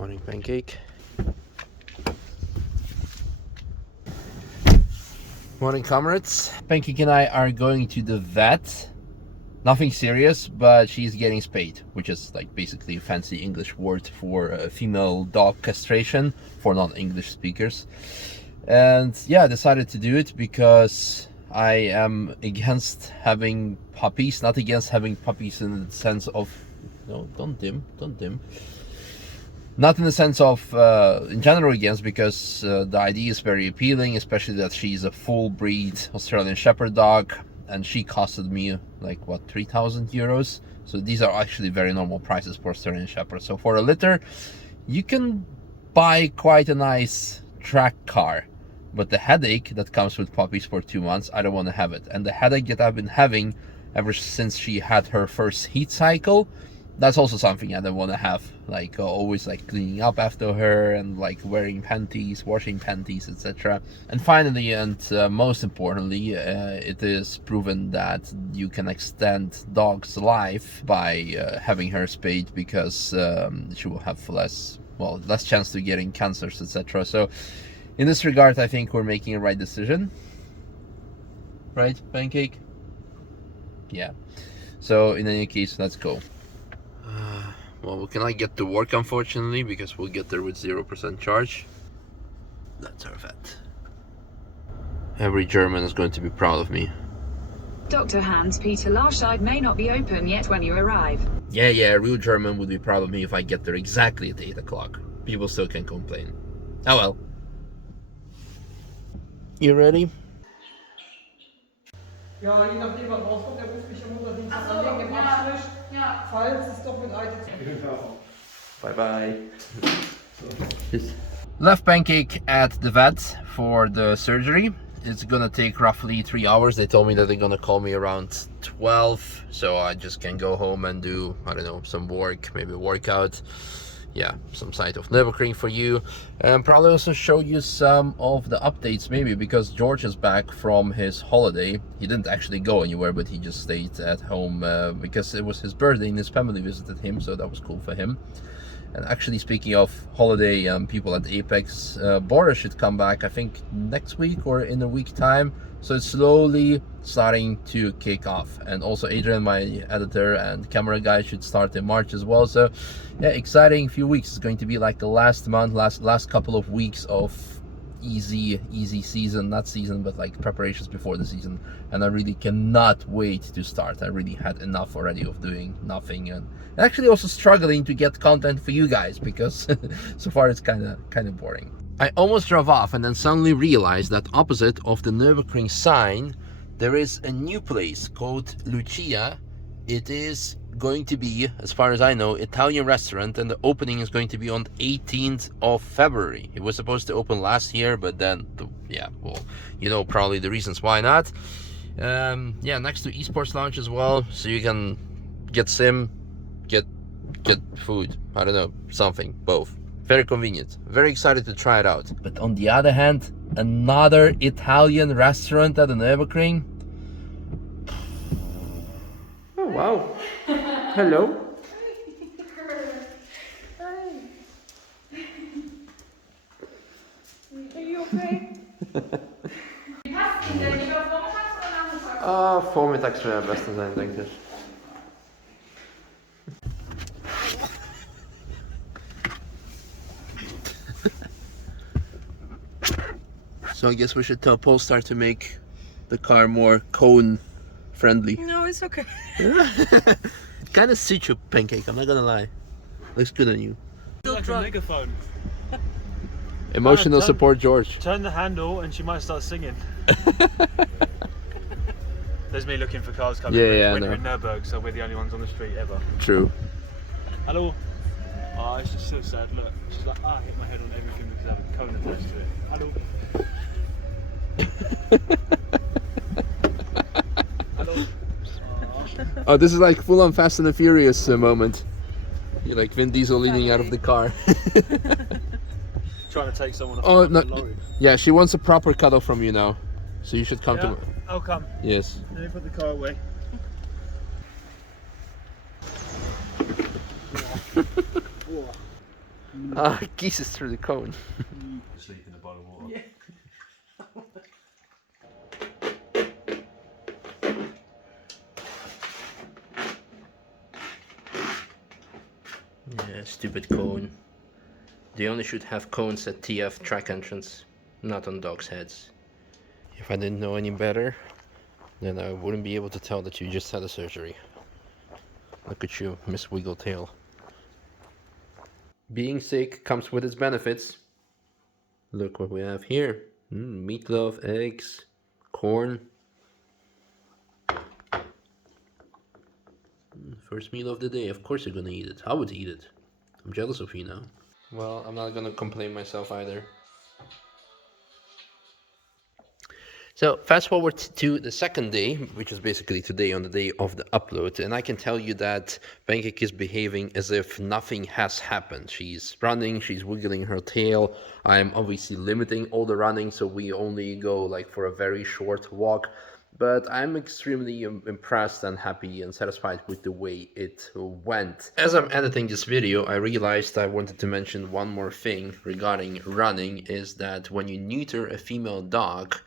Morning, Pancake. Morning, comrades. Pancake and I are going to the vet. Nothing serious, but she's getting spayed, which is like basically a fancy English word for female dog castration for non-English speakers. And yeah, I decided to do it because I am against having puppies, not against having puppies in the sense of, no, don't dim. Not in the sense of, in general against, because the idea is very appealing, especially that she's a full breed Australian Shepherd dog, and she costed me like, what, 3,000 euros? So these are actually very normal prices for Australian Shepherd. So for a litter, you can buy quite a nice track car. But the headache that comes with puppies for 2 months, I don't want to have it. And the headache that I've been having ever since she had her first heat cycle, that's also something I don't want to have. Like always like cleaning up after her and like wearing panties, washing panties, etc. And finally, and most importantly, it is proven that you can extend dog's life by having her spayed, because she will have less chance to getting cancers, etc. So in this regard, I think we're making a right decision. Right, Pancake? Yeah. So in any case, let's go. Well, we cannot get to work, unfortunately, because we'll get there with 0% charge. That's our vet. Every German is going to be proud of me. Dr. Hans-Peter Larscheid may not be open yet when you arrive. Yeah, a real German would be proud of me if I get there exactly at 8 o'clock. People still can complain. Oh well. You ready? Ja, je nachdem, was rauskommt, der ruft mich am Montag an wegen dem Abstrich. Ja. Falls es doch mit IT. Bye bye. Left Pancake at the vet for the surgery. It's gonna take roughly 3 hours. They told me that they're gonna call me around 12, so I just can go home and do, I don't know, some work, maybe a workout. Yeah, some side of Nurburg for you, and probably also show you some of the updates, maybe, because George is back from his holiday. He didn't actually go anywhere, but he just stayed at home because it was his birthday and his family visited him, so that was cool for him. And actually, speaking of holiday people at Apex, Boris should come back, I think, next week or in a week time. So it's slowly starting to kick off. And also Adrian, my editor and camera guy, should start in March as well. So yeah, exciting few weeks. It's going to be like the last couple of weeks of easy season, not season, but like preparations before the season. And I really cannot wait to start. I really had enough already of doing nothing, and actually also struggling to get content for you guys, because so far it's kind of boring. I almost drove off and then suddenly realized that opposite of the Nurburgring sign there is a new place called Lucia. It is going to be, as far as I know, Italian restaurant, and the opening is going to be on 18th of February. It was supposed to open last year, but then you know probably the reasons why not. Yeah, next to esports lounge as well, so you can get sim, get food, I don't know, something, both. Very convenient. Very excited to try it out. But on the other hand, another Italian restaurant at the Nurburgring. Oh wow. Hello. Are you okay? Vormittags wäre am besten sein, denke ich. So I guess we should tell Polestar to make the car more cone friendly. No, it's okay. It kind of suits you, Pancake, I'm not gonna lie. Looks good on you. Like a megaphone. Emotional support, George. Turn the handle and she might start singing. There's me looking for cars coming. Yeah, We're in Nurburg, so we're the only ones on the street ever. True. Hello. Oh, it's just so sad. Look, she's like, I hit my head on everything because I have a cone attached to it. Hello. Hello. Oh, this is like full on Fast and the Furious moment. You're like Vin Diesel leaning out of the car. Trying to take someone off no, the lorry. Yeah, she wants a proper cuddle from you now. So you should come to... I'll come. Yes. Let me put the car away. Kisses through the cone. Sleep in a bowl of water. Yeah. Yeah, stupid cone. They only should have cones at TF track entrance, not on dogs' heads. If I didn't know any better, then I wouldn't be able to tell that you just had a surgery. Look at you, Miss Wiggletail. Being sick comes with its benefits. Look what we have here. Meatloaf, eggs, corn. First meal of the day. Of course you're gonna eat it. I would eat it. I'm jealous of you now. Well, I'm not gonna complain myself either. So fast forward to the second day, which is basically today on the day of the upload, and I can tell you that Pancake is behaving as if nothing has happened. She's running, she's wiggling her tail. I'm obviously limiting all the running, so we only go like for a very short walk. But I'm extremely impressed and happy and satisfied with the way it went. As I'm editing this video, I realized I wanted to mention one more thing regarding running, is that when you neuter a female dog,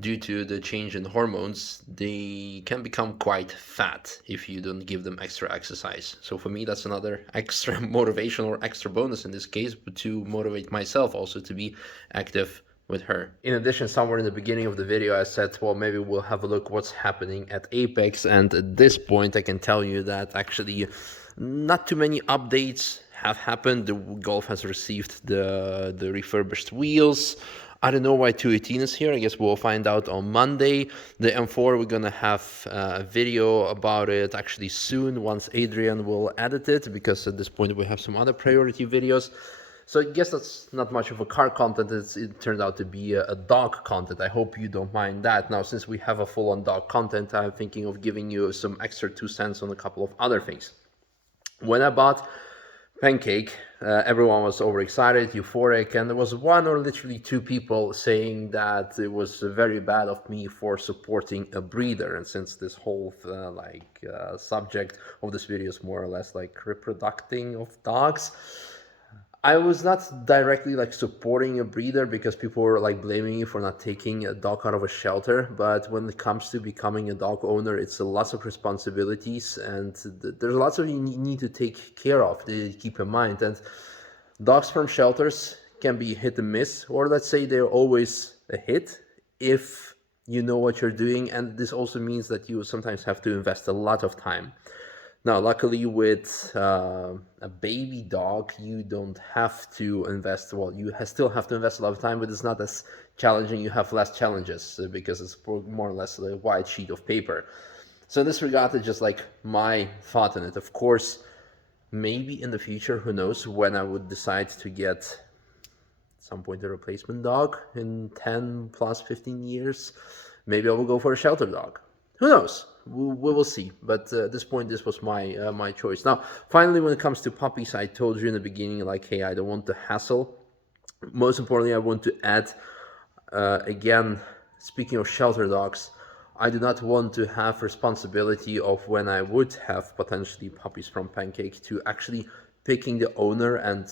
due to the change in hormones, they can become quite fat if you don't give them extra exercise. So for me, that's another extra motivation or extra bonus in this case, but to motivate myself also to be active with her. In addition, somewhere in the beginning of the video, I said, well, maybe we'll have a look what's happening at Apex. And at this point, I can tell you that actually not too many updates have happened. The Golf has received the refurbished wheels. I don't know why 218 is here. I guess we'll find out on Monday. The M4, we're gonna have a video about it actually soon once Adrian will edit it, because at this point we have some other priority videos. So I guess that's not much of a car content. It turned out to be a dog content. I hope you don't mind that. Now, since we have a full-on dog content, I'm thinking of giving you some extra 2 cents on a couple of other things. When I bought Pancake, everyone was overexcited, euphoric, and there was one or literally two people saying that it was very bad of me for supporting a breeder. And since this whole subject of this video is more or less like reproducting of dogs, I was not directly like supporting a breeder, because people were like blaming me for not taking a dog out of a shelter. But when it comes to becoming a dog owner, it's lots of responsibilities, and there's lots of you need to take care of, to keep in mind. And dogs from shelters can be hit and miss, or let's say they're always a hit if you know what you're doing. And this also means that you sometimes have to invest a lot of time. Now, luckily with a baby dog, you don't have to invest, well, you still have to invest a lot of time, but it's not as challenging. You have less challenges because it's more or less a white sheet of paper. So in this regard, it's just like my thought on it. Of course, maybe in the future, who knows, when I would decide to get at some point a replacement dog in 10 plus 15 years, maybe I will go for a shelter dog. Who knows? We will see. But at this point, this was my choice. Now, finally, when it comes to puppies, I told you in the beginning, like, hey, I don't want to hassle. Most importantly, I want to add, again, speaking of shelter dogs, I do not want to have responsibility of when I would have potentially puppies from Pancake to actually picking the owner and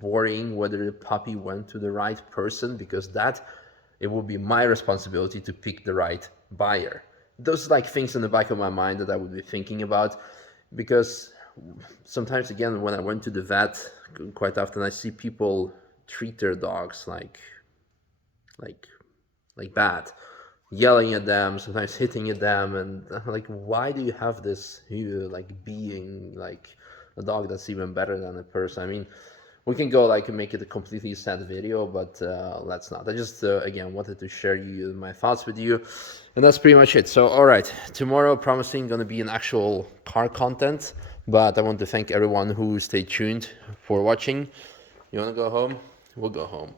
worrying whether the puppy went to the right person, because it will be my responsibility to pick the right buyer. Those are like things in the back of my mind that I would be thinking about, because sometimes, again, when I went to the vet, quite often I see people treat their dogs like bad, yelling at them, sometimes hitting at them, and like, why do you have this like being like a dog that's even better than a person? I mean, we can go like and make it a completely sad video, but let's not. I just again wanted to share my thoughts with you, and that's pretty much it. So all right, tomorrow promising gonna be an actual car content, but I want to thank everyone who stayed tuned for watching. You wanna go home? We'll go home.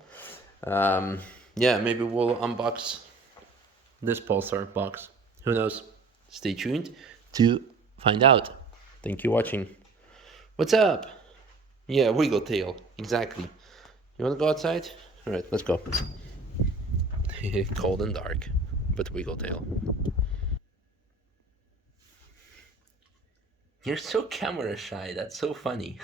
Yeah, maybe we'll unbox this Pulsar box. Who knows? Stay tuned to find out. Thank you for watching. What's up? Yeah, wiggle tail. Exactly. You want to go outside? All right, let's go. Cold and dark, but wiggle tail. You're so camera shy. That's so funny.